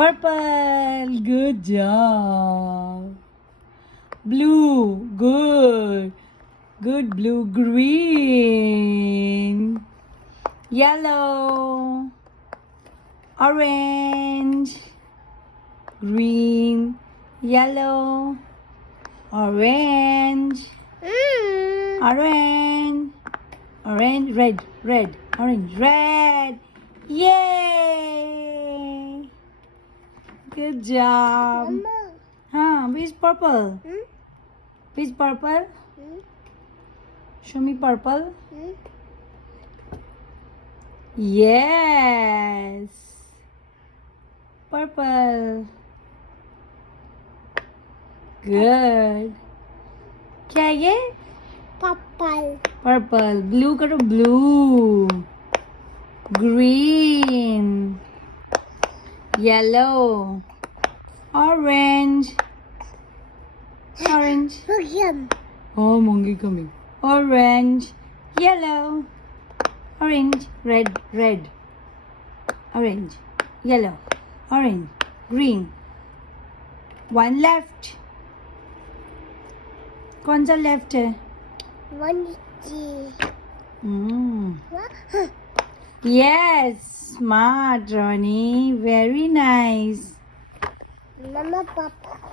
Purple. Good job. Blue. Good. Good blue. Green. Yellow. Orange. Green. Yellow. Orange. Orange. Orange. Red. Red. Orange. Red. Yay! Good job. Mama. Which purple? Which purple? Show me purple. Yes. Purple. Good. क्या है ये? Purple. Purple. Blue करो blue. Green. Yellow. Orange. Orange. William. Oh, monkey coming. Orange. Yellow. Orange. Red. Red. Orange. Yellow. Orange. Green. One left. कौन सा left है? One Yes, smart, Ronnie. Very nice. Mama, Papa.